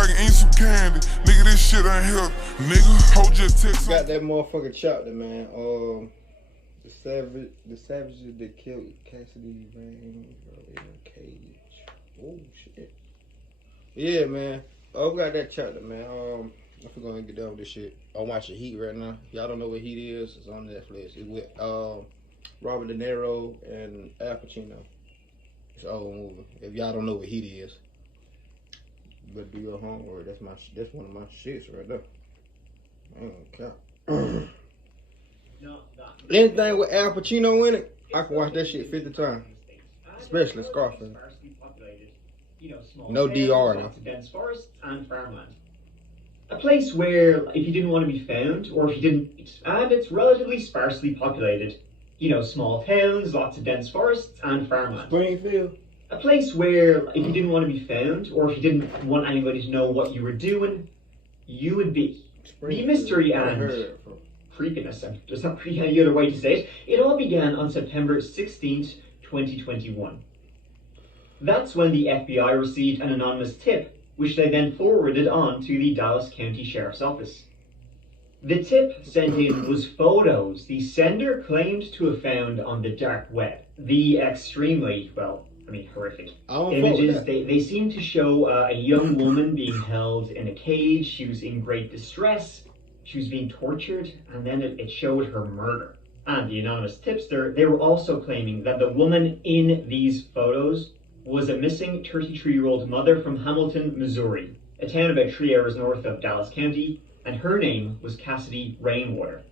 so I can eat some candy. Nigga, this shit ain't healthy. Nigga, hold your text. Got that motherfucker chapter, man. The savages that killed Cassidy Rainwater in a cage. Oh shit. Yeah, man. We got that chapter, man. If we're gonna get done with this shit, I'm watching Heat right now. Y'all don't know what Heat is? It's on Netflix. It's with Robert De Niro and Al Pacino. It's an old movie. If y'all don't know what Heat is, but do your homework. That's one of my shits right there. I ain't gonna count. Anything with Al Pacino in it, I can watch that shit 50 times. Especially Scarface. No DR though. Dense forests and farmland. A place where if you didn't want to be found, or if you didn't, and it's relatively sparsely populated. Small towns, lots of dense forests and farmland. Springfield. A place where if you didn't want to be found, or if you didn't want anybody to know what you were doing, you would be. The mystery and creepiness, and there's not really any other way to say it, it all began on September 16th, 2021. That's when the FBI received an anonymous tip, which they then forwarded on to the Dallas County Sheriff's Office. The tip sent in was photos the sender claimed to have found on the dark web. The extremely, horrific images, they seem to show a young woman being held in a cage. She was in great distress. She was being tortured, and then it showed her murder. And the anonymous tipster, they were also claiming that the woman in these photos was a missing 33-year-old mother from Hamilton, Missouri, a town about 3 hours north of Dallas County, and her name was Cassidy Rainwater.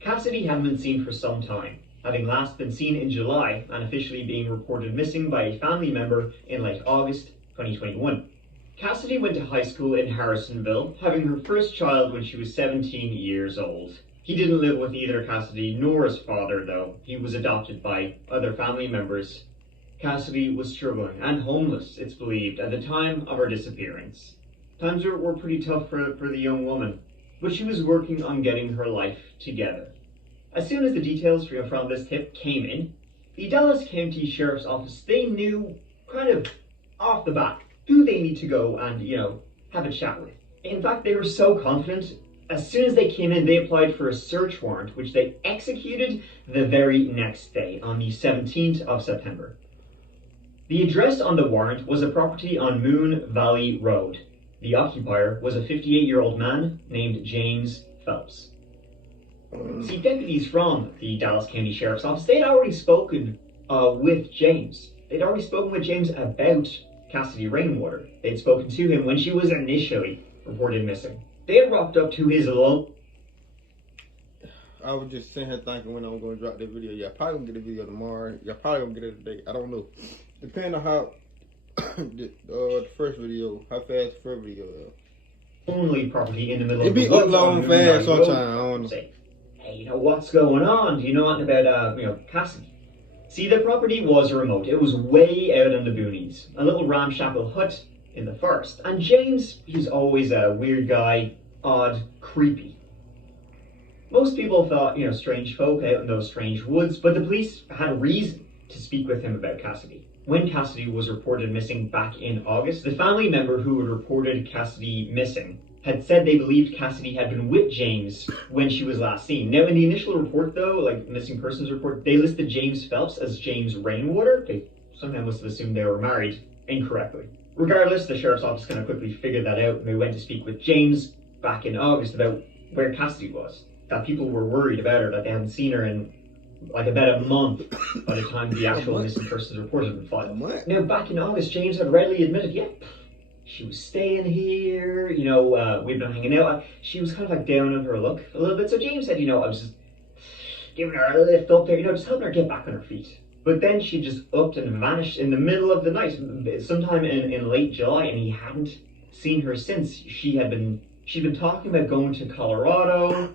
Cassidy hadn't been seen for some time, having last been seen in July and officially being reported missing by a family member in late August 2021. Cassidy went to high school in Harrisonville, having her first child when she was 17 years old. He didn't live with either Cassidy nor his father, though. He was adopted by other family members. Cassidy was struggling and homeless, it's believed, at the time of her disappearance. Times were pretty tough for the young woman, but she was working on getting her life together. As soon as the details from this tip came in, the Dallas County Sheriff's Office, they knew kind of off the bat who they need to go and, have a chat with. In fact, they were so confident, as soon as they came in, they applied for a search warrant, which they executed the very next day, on the 17th of September. The address on the warrant was a property on Moon Valley Road. The occupier was a 58-year-old man named James Phelps. See, deputies from the Dallas County Sheriff's Office, they'd already spoken with James. They'd already spoken with James about Cassidy Rainwater. They'd spoken to him when she was initially reported missing. They had rocked up to his loan. I was just sitting here thinking when I'm going to drop that video. Y'all probably going to get a video tomorrow. Y'all probably going to get it today. I don't know. Depending on how the first video, how fast the first video is. Only property in the middle it of the woods. It be uploading fast sometimes. I don't know. Say, hey, what's going on? Do you know anything about, Cassidy? See, the property was remote. It was way out in the boonies. A little ramshackle hut in the forest. And James, he's always a weird guy, odd, creepy. Most people thought, strange folk out in those strange woods, but the police had reason to speak with him about Cassidy. When Cassidy was reported missing back in August, the family member who had reported Cassidy missing had said they believed Cassidy had been with James when she was last seen. Now, in the initial report, though, like missing persons report, they listed James Phelps as James Rainwater. They somehow must have assumed they were married incorrectly. Regardless, the sheriff's office kind of quickly figured that out, and they went to speak with James back in August about where Cassidy was. That people were worried about her, that they hadn't seen her in like about a month by the time the actual missing persons report had been filed. Now, back in August, James had readily admitted, she was staying here, we've been hanging out. She was kind of like down on her luck a little bit. So James said, I was just giving her a lift up there, just helping her get back on her feet. But then she just upped and vanished in the middle of the night, sometime in late July, and he hadn't seen her since. She'd been talking about going to Colorado,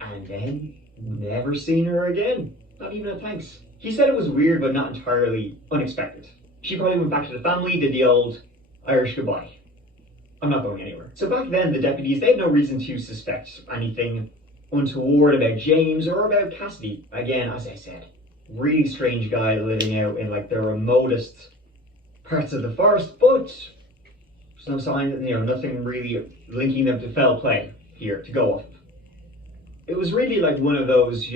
and then never seen her again. Not even a thanks. He said it was weird, but not entirely unexpected. She probably went back to the family, did the old Irish goodbye. I'm not going anywhere. So back then, the deputies, they had no reason to suspect anything untoward about James or about Cassidy. Again, as I said, really strange guy living out in like the remotest parts of the forest, but There's no sign, nothing really linking them to foul play here to go off of. It was really like one of those,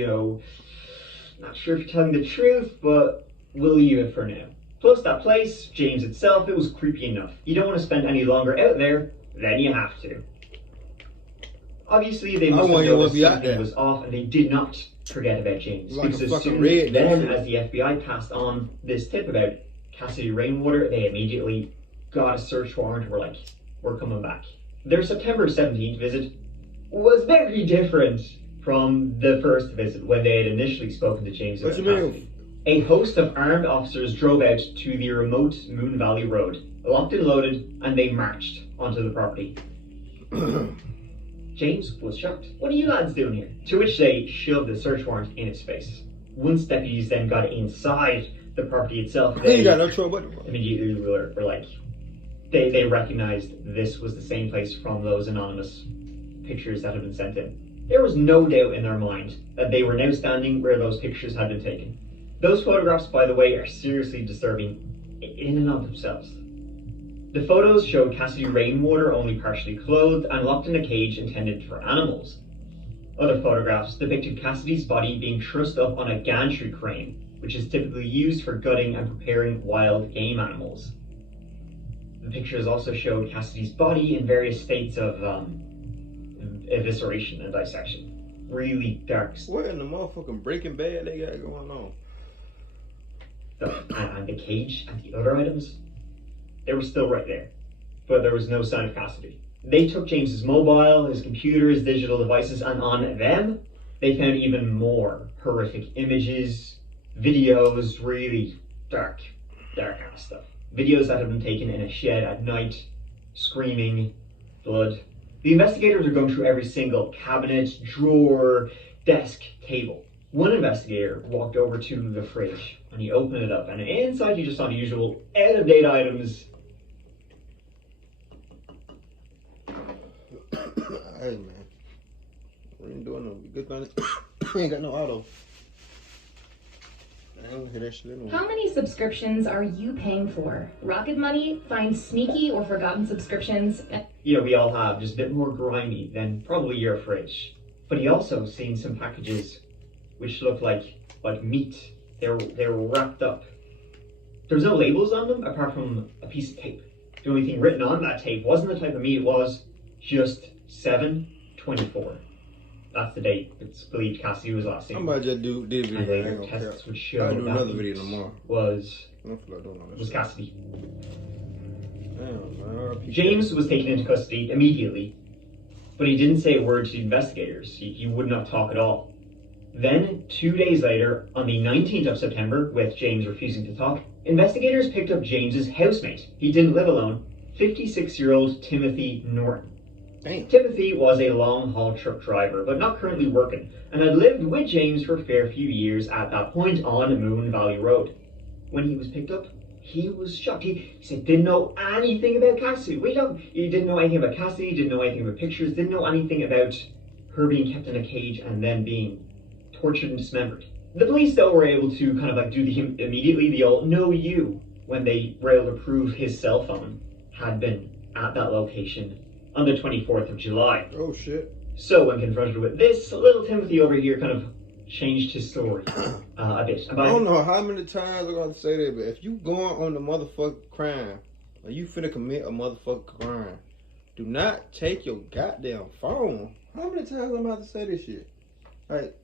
not sure if you're telling the truth, but we'll leave it for now. Plus that place, James itself, it was creepy enough. You don't want to spend any longer out there than you have to. Obviously, they must have noticed something was off, and they did not forget about James. Like because as soon as the FBI passed on this tip about Cassidy Rainwater, they immediately got a search warrant and were like, we're coming back. Their September 17th visit was very different from the first visit when they had initially spoken to James about Cassidy. A host of armed officers drove out to the remote Moon Valley Road, locked and loaded, and they marched onto the property. James was shocked. What are you lads doing here? To which they shoved the search warrant in his face. Once deputies then got inside the property itself, they immediately were like, they recognized this was the same place from those anonymous pictures that had been sent in. There was no doubt in their mind that they were now standing where those pictures had been taken. Those photographs, by the way, are seriously disturbing in and of themselves. The photos showed Cassidy Rainwater only partially clothed and locked in a cage intended for animals. Other photographs depicted Cassidy's body being trussed up on a gantry crane, which is typically used for gutting and preparing wild game animals. The pictures also showed Cassidy's body in various states of evisceration and dissection. Really dark stuff. What in the motherfucking Breaking Bad they got going on? And the cage and the other items, they were still right there, but there was no sign of Cassidy. They took James's mobile, his computer, his digital devices, and on them, they found even more horrific images, videos, really dark ass stuff. Videos that had been taken in a shed at night, screaming, blood. The investigators are going through every single cabinet, drawer, desk, table. One investigator walked over to the fridge and he opened it up, and inside he just saw the usual out-of-date items. Hey man, we ain't doing no good thing. We ain't got no auto. I don't hear that shit anyway. How many subscriptions are you paying for? Rocket Money finds sneaky or forgotten subscriptions. We all have, just a bit more grimy than probably your fridge. But he also seen some packages which looked like meat. They were wrapped up. There was no labels on them apart from a piece of tape. The only thing written on that tape wasn't the type of meat, it was just 7/24. That's the date it's believed Cassidy was last seen. I might just do this video. And later tests would show do that another video tomorrow. Was Cassidy. James was taken into custody immediately, but he didn't say a word to the investigators. He would not talk at all. Then, 2 days later, on the 19th of September, with James refusing to talk, investigators picked up James's housemate. He didn't live alone, 56-year-old Timothy Norton. Damn. Timothy was a long-haul truck driver, but not currently working, and had lived with James for a fair few years at that point on Moon Valley Road. When he was picked up, he was shocked. He said, didn't know anything about Cassidy. He didn't know anything about Cassidy, didn't know anything about pictures, didn't know anything about her being kept in a cage and then being tortured and dismembered. The police, though, were able to do immediately the old know you when they were able to prove his cell phone had been at that location on the 24th of July. Oh shit. So when confronted with this, little Timothy over here changed his story a bit. I don't know how many times I'm going to say that, but if you going on the motherfucking crime, or you finna commit a motherfucking crime, do not take your goddamn phone. How many times am I about to say this shit? Like,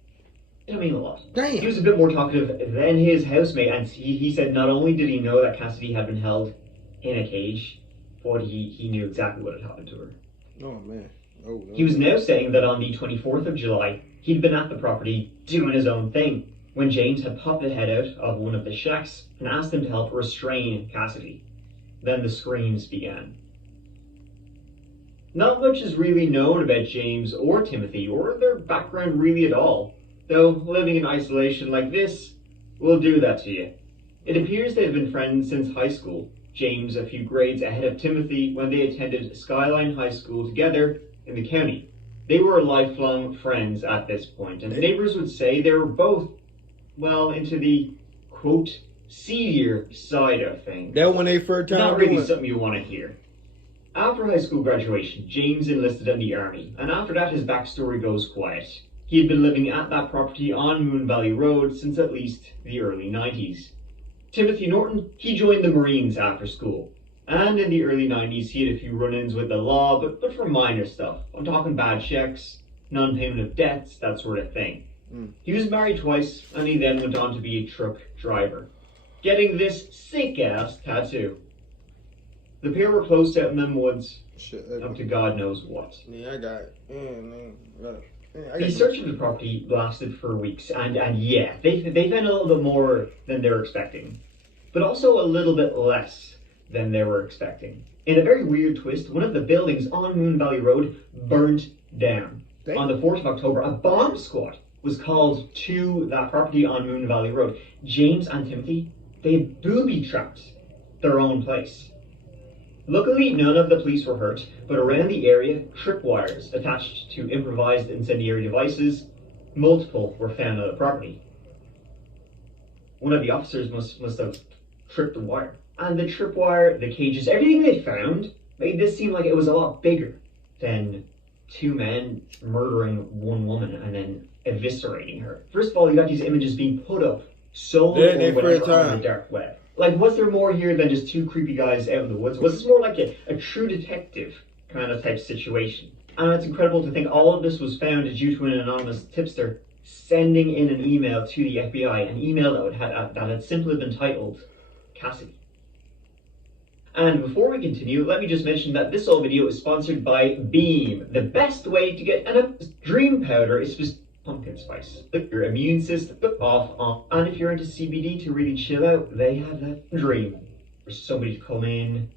I mean a lot. Damn. He was a bit more talkative than his housemate, and he said not only did he know that Cassidy had been held in a cage, but he knew exactly what had happened to her. Oh man. Oh, no. He was now saying that on the 24th of July, he'd been at the property doing his own thing when James had popped the head out of one of the shacks and asked him to help restrain Cassidy. Then the screams began. Not much is really known about James or Timothy or their background really at all, though living in isolation like this will do that to you. It appears they've been friends since high school, James a few grades ahead of Timothy when they attended Skyline High School together in the county. They were lifelong friends at this point, and neighbors would say they were both, into the, quote, seedier side of things. That when they first time not really something you want to hear. After high school graduation, James enlisted in the army, and after that his backstory goes quiet. He had been living at that property on Moon Valley Road since at least the early 90s. Timothy Norton, he joined the Marines after school. And in the early 90s, he had a few run-ins with the law, but for minor stuff. I'm talking bad checks, non-payment of debts, that sort of thing. He was married twice, and he then went on to be a truck driver, getting this sick-ass tattoo. The pair were close out in them woods, up to God knows what. Yeah, I got it. The search of the property lasted for weeks, and yeah, they found a little bit more than they were expecting, but also a little bit less than they were expecting. In a very weird twist, one of the buildings on Moon Valley Road burnt down. On the 4th of October, a bomb squad was called to that property on Moon Valley Road. James and Timothy, they had booby-trapped their own place. Luckily, none of the police were hurt, but around the area, tripwires attached to improvised incendiary devices, multiple were found on the property. One of the officers must have tripped the wire. And the tripwire, the cages, everything they found made this seem like it was a lot bigger than two men murdering one woman and then eviscerating her. First of all, you got these images being put up solely on the dark web. Like, was there more here than just two creepy guys out in the woods? Was this more like a true detective kind of type situation? And it's incredible to think all of this was found due to an anonymous tipster sending in an email to the FBI, an email that had simply been titled Cassidy. And before we continue, let me just mention that this whole video is sponsored by Beam. The best way to get a dream powder is just pumpkin spice. Your immune system off. And if you're into CBD to really chill out, they have that dream. For somebody to come in,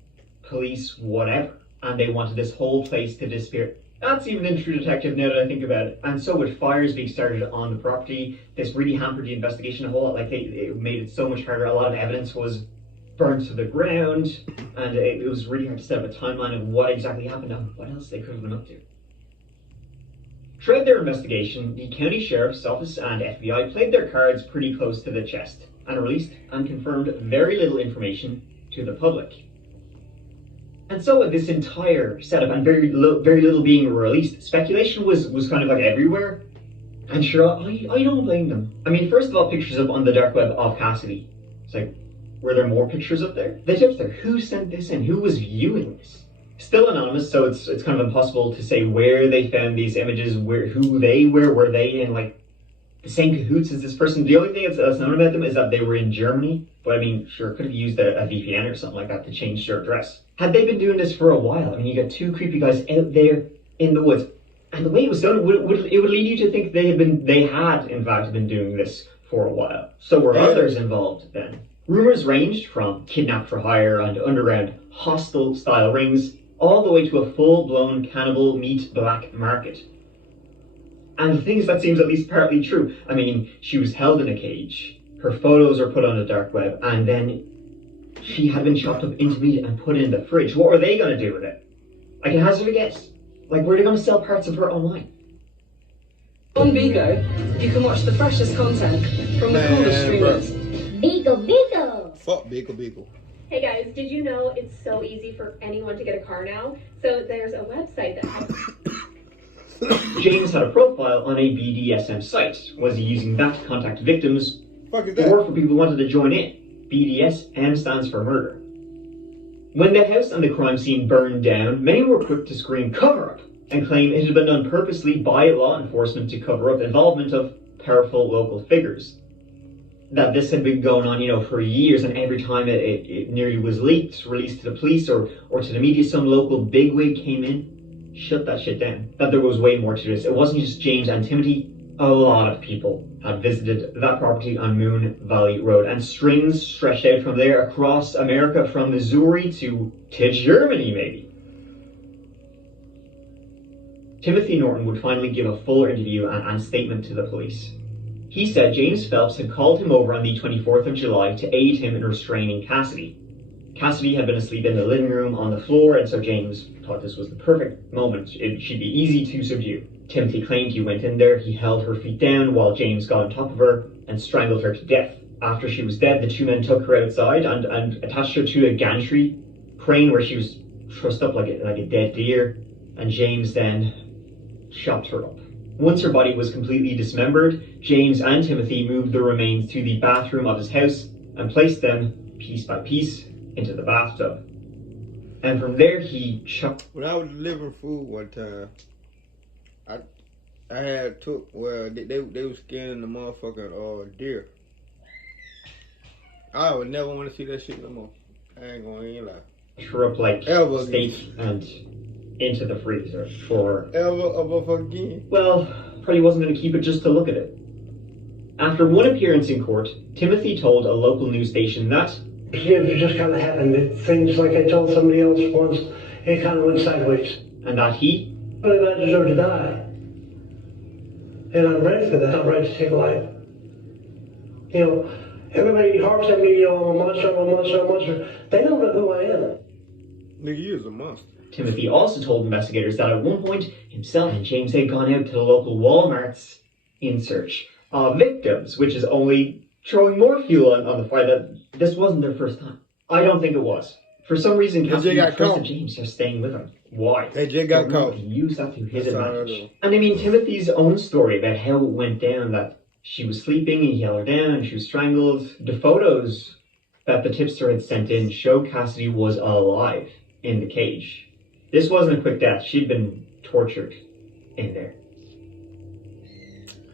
police, whatever, and they wanted this whole place to disappear. That's even in True Detective now that I think about it. And so with fires being started on the property, this really hampered the investigation a whole lot. Like, it made it so much harder. A lot of evidence was burned to the ground, and it was really hard to set up a timeline of what exactly happened and what else they could have been up to. Throughout their investigation, the county sheriff's office and FBI played their cards pretty close to the chest and released and confirmed very little information to the public. And so with this entire setup and very little being released, speculation was kind of like everywhere. And sure, I don't blame them. I mean, first of all, pictures up on the dark web of Cassidy. It's like, were there more pictures up there? The tipster, who sent this in? Who was viewing this? Still anonymous, so it's kind of impossible to say where they found these images, who they were they in like the same cahoots as this person. The only thing that's known about them is that they were in Germany, but I mean, sure, could have used a VPN or something like that to change their address. Had they been doing this for a while? I mean, you got two creepy guys out there in the woods, and the way it was done, it would lead you to think they had in fact been doing this for a while. So were others involved then? Rumors ranged from kidnap for hire and underground hostel-style rings, all the way to a full-blown cannibal meat black market. And the thing is, that seems at least partly true. I mean, she was held in a cage, her photos are put on the dark web, and then she had been chopped up into meat and put in the fridge. What were they going to do with it? I can hazard a guess. Like, were they going to sell parts of her online? On Bigo, you can watch the freshest content from the coolest streamers. Bigo. Fuck Bigo. Hey guys, did you know it's so easy for anyone to get a car now? So there's a website that helps. James had a profile on a BDSM site. Was he using that to contact victims Fuck is that? or for people who wanted to join in? BDSM stands for murder. When the house and the crime scene burned down, many were quick to scream cover up and claim it had been done purposely by law enforcement to cover up involvement of powerful local figures. That this had been going on, for years, and every time it nearly was leaked, released to the police or to the media, some local bigwig came in, shut that shit down. That there was way more to this. It wasn't just James and Timothy. A lot of people had visited that property on Moon Valley Road, and strings stretched out from there across America, from Missouri to Germany, maybe. Timothy Norton would finally give a fuller interview and statement to the police. He said James Phelps had called him over on the 24th of July to aid him in restraining Cassidy. Cassidy had been asleep in the living room on the floor, and so James thought this was the perfect moment. It should be easy to subdue. Timothy claimed he went in there, he held her feet down while James got on top of her and strangled her to death. After she was dead, the two men took her outside and attached her to a gantry crane where she was trussed up like a dead deer, and James then chopped her up. Once her body was completely dismembered, James and Timothy moved the remains to the bathroom of his house and placed them, piece by piece, into the bathtub. And from there he chopped... When I was delivering food one time, I had took, well, they was skinning the motherfucking deer. I would never want to see that shit no more. I ain't gonna even lie. her up like steak and into the freezer for... Ever again? Well, probably wasn't going to keep it just to look at it. After one appearance in court, Timothy told a local news station that... It just kind of happened. It seems like I told somebody else once, it kind of went sideways. And that he... But I deserve to die. And I'm ready for that. I'm ready to take life. You know, everybody harps at me, I'm a monster, I'm a monster, I'm a monster. They don't know who I am. Nigga, you is a monster. Timothy also told investigators that at one point, himself and James had gone out to the local Walmarts in search of victims, which is only throwing more fuel on the fire that this wasn't their first time. I don't think it was. For some reason, Cassidy trusted James just staying with him. Why? They just got caught. He used that to his advantage. And I mean, Timothy's own story about how it went down, that she was sleeping and he held her down and she was strangled. The photos that the tipster had sent in show Cassidy was alive in the cage. This wasn't a quick death. She'd been tortured in there.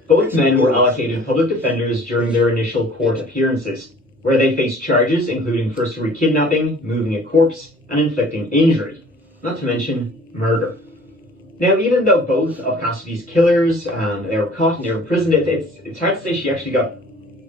Both men were allocated public defenders during their initial court appearances, where they faced charges including first-degree kidnapping, moving a corpse, and inflicting injury, not to mention murder. Now, even though both of Cassidy's killers, they were caught and they were imprisoned, it's hard to say she actually got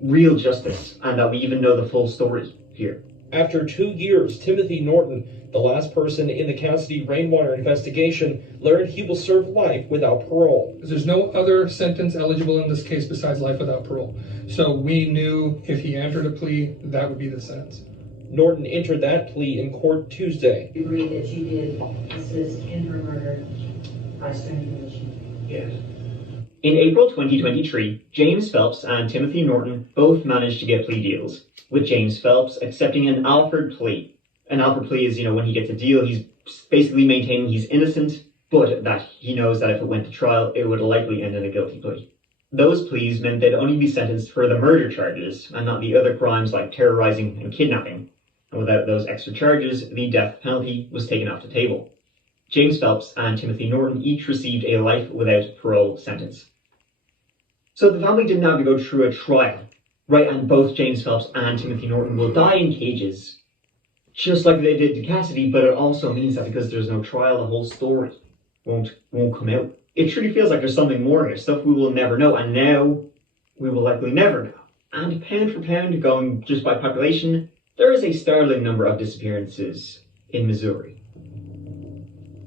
real justice, and that we even know the full story here. After 2 years, Timothy Norton, the last person in the Cassidy Rainwater investigation, learned he will serve life without parole. There's no other sentence eligible in this case besides life without parole. So we knew if he entered a plea, that would be the sentence. Norton entered that plea in court Tuesday. You agree that you did assist in her murder by strangulation? Yes. In April 2023, James Phelps and Timothy Norton both managed to get plea deals, with James Phelps accepting an Alford plea. An Alford plea is, when he gets a deal, he's basically maintaining he's innocent, but that he knows that if it went to trial, it would likely end in a guilty plea. Those pleas meant they'd only be sentenced for the murder charges, and not the other crimes like terrorizing and kidnapping. And without those extra charges, the death penalty was taken off the table. James Phelps and Timothy Norton each received a life without parole sentence. So the family didn't have to go through a trial, right? And both James Phelps and Timothy Norton will die in cages, just like they did to Cassidy, but it also means that because there's no trial, the whole story won't come out. It truly feels like there's something more here, stuff we will never know, and now we will likely never know. And pound for pound, going just by population, there is a startling number of disappearances in Missouri.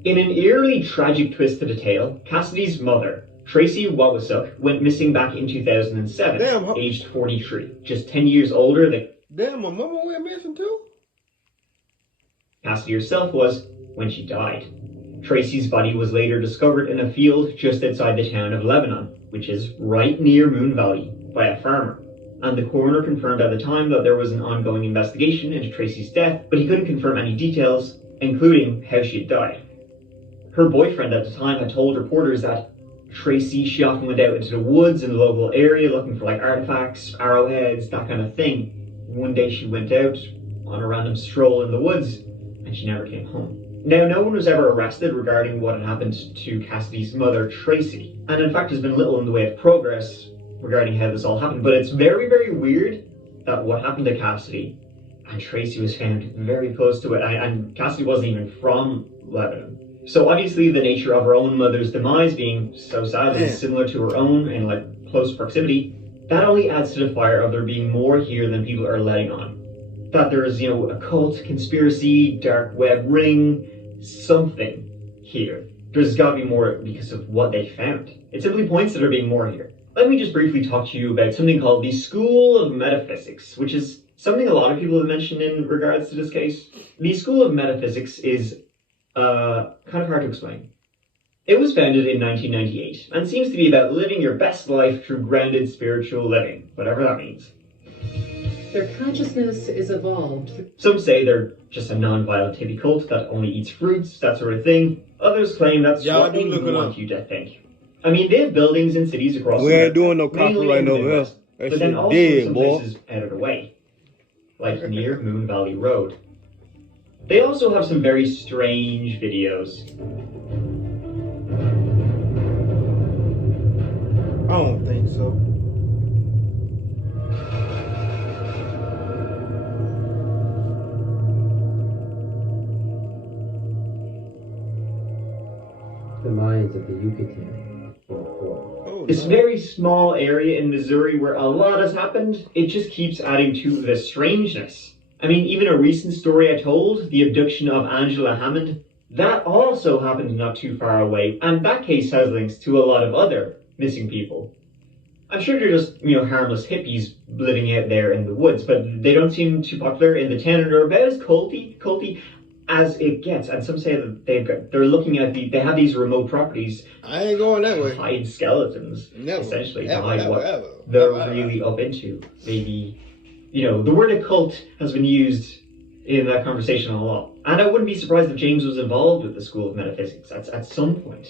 In an eerily tragic twist to the tale, Cassidy's mother, Tracy Wawasuk, went missing back in 2007, aged 43. Just 10 years older than... Damn, my mama went missing too? Cassidy herself was when she died. Tracy's body was later discovered in a field just outside the town of Lebanon, which is right near Moon Valley, by a farmer. And the coroner confirmed at the time that there was an ongoing investigation into Tracy's death, but he couldn't confirm any details, including how she had died. Her boyfriend at the time had told reporters that she often went out into the woods in the local area looking for artifacts, arrowheads, that kind of thing. One day she went out on a random stroll in the woods, and she never came home. Now, no one was ever arrested regarding what had happened to Cassidy's mother, Tracy, and in fact there's been little in the way of progress regarding how this all happened, but it's very, very weird that what happened to Cassidy and Tracy was found very close to it, and Cassidy wasn't even from Lebanon. So obviously the nature of her own mother's demise being so sad and similar to her own in close proximity, that only adds to the fire of there being more here than people are letting on. That there is, a cult, conspiracy, dark web ring, something here. There's got to be more because of what they found. It simply points to there being more here. Let me just briefly talk to you about something called the School of Metaphysics, which is something a lot of people have mentioned in regards to this case. The School of Metaphysics is kind of hard to explain. It was founded in 1998 and seems to be about living your best life through grounded spiritual living, whatever that means. Their consciousness is evolved. Some say they're just a non-violent hippie cult that only eats fruits, that sort of thing. Others claim that's what they want you to think. I mean, they have buildings in cities across We ain't doing no mainly copyright in the over here. Midwest, That but then shit also dead, some boy. places out of the way, like near Moon Valley Road. They also have some very strange videos. I don't think so. The Mayans of the Yucatan. This very small area in Missouri where a lot has happened, it just keeps adding to the strangeness. I mean, even a recent story I told, the abduction of Angela Hammond, that also happened not too far away, and that case has links to a lot of other missing people. I'm sure they're just, harmless hippies living out there in the woods, but they don't seem too popular in the town, and they're about as culty as it gets. And some say that they're looking at they have these remote properties. I ain't going that way. Hide skeletons, essentially, to hide what they're really up into. Maybe, the word occult has been used in that conversation a lot. And I wouldn't be surprised if James was involved with the School of Metaphysics at some point.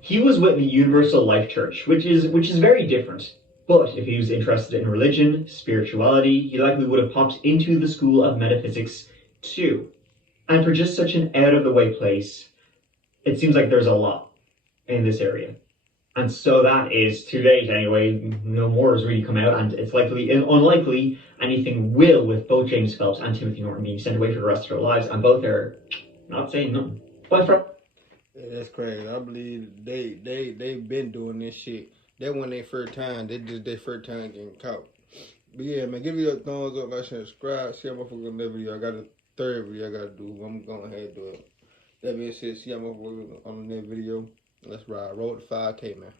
He was with the Universal Life Church, which is very different. But if he was interested in religion, spirituality, he likely would have popped into the School of Metaphysics too. And for just such an out-of-the-way place, it seems like there's a lot in this area. And so that is, to date anyway, no more has really come out, and it's unlikely anything will with both James Phelps and Timothy Norton being sent away for the rest of their lives, and both are not saying nothing. Bye, Fred. Yeah, that's crazy. I believe they've been doing this shit. That wasn't their first time. They just their first time getting caught. But yeah, man, give me a thumbs up, like, share, subscribe. See how motherfuckers on that video. I got a third video I gotta do. I'm going ahead and do it. That being said, see how motherfuckers on that video. Let's ride. Roll to 5K, man.